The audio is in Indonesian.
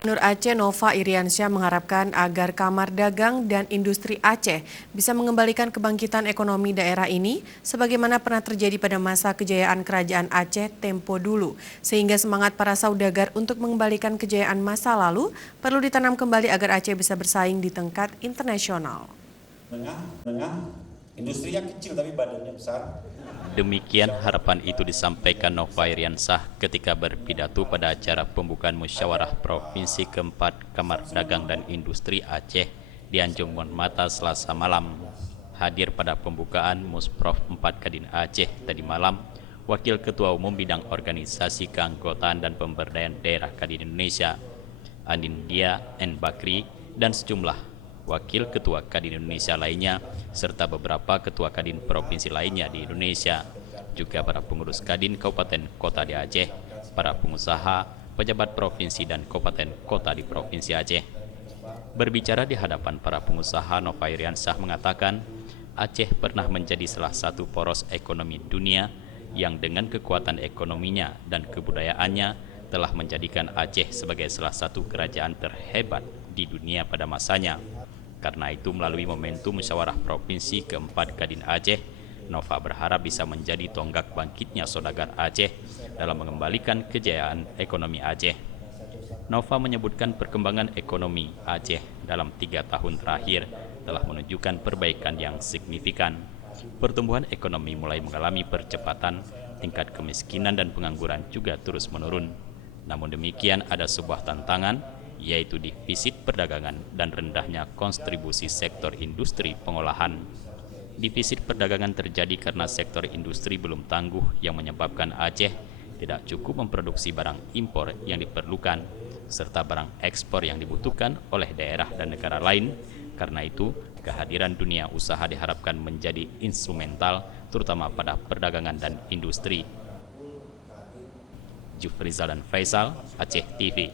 Gubernur Aceh Nova Iriansyah mengharapkan agar Kamar Dagang dan Industri Aceh bisa mengembalikan kebangkitan ekonomi daerah ini sebagaimana pernah terjadi pada masa kejayaan Kerajaan Aceh tempo dulu. Sehingga semangat para saudagar untuk mengembalikan kejayaan masa lalu perlu ditanam kembali agar Aceh bisa bersaing di tingkat internasional. Industrinya kecil tapi badannya besar. Demikian harapan itu disampaikan Nova Iriansyah ketika berpidato pada acara pembukaan musyawarah Provinsi keempat Kamar Dagang dan Industri Aceh di Anjung Monmata Selasa malam. Hadir pada pembukaan Musprov 4 Kadin Aceh tadi malam, Wakil Ketua Umum Bidang Organisasi Keanggotaan dan Pemberdayaan Daerah Kadin Indonesia, Anindya N. Bakri, dan sejumlah Wakil Ketua Kadin Indonesia lainnya, serta beberapa Ketua Kadin Provinsi lainnya di Indonesia, juga para pengurus Kadin Kabupaten Kota di Aceh, para pengusaha, pejabat provinsi dan kabupaten kota di Provinsi Aceh. Berbicara di hadapan para pengusaha, Nova Iriansyah mengatakan, Aceh pernah menjadi salah satu poros ekonomi dunia yang dengan kekuatan ekonominya dan kebudayaannya telah menjadikan Aceh sebagai salah satu kerajaan terhebat di dunia pada masanya. Karena itu, melalui momentum musyawarah provinsi keempat Kadin Aceh, Nova berharap bisa menjadi tonggak bangkitnya saudagar Aceh dalam mengembalikan kejayaan ekonomi Aceh. Nova menyebutkan perkembangan ekonomi Aceh dalam 3 tahun terakhir telah menunjukkan perbaikan yang signifikan. Pertumbuhan ekonomi mulai mengalami percepatan, tingkat kemiskinan dan pengangguran juga terus menurun. Namun demikian, ada sebuah tantangan, yaitu defisit perdagangan dan rendahnya kontribusi sektor industri pengolahan. Defisit perdagangan terjadi karena sektor industri belum tangguh yang menyebabkan Aceh tidak cukup memproduksi barang impor yang diperlukan, serta barang ekspor yang dibutuhkan oleh daerah dan negara lain. Karena itu, kehadiran dunia usaha diharapkan menjadi instrumental, terutama pada perdagangan dan industri. Jufrizal dan Faisal, Aceh TV.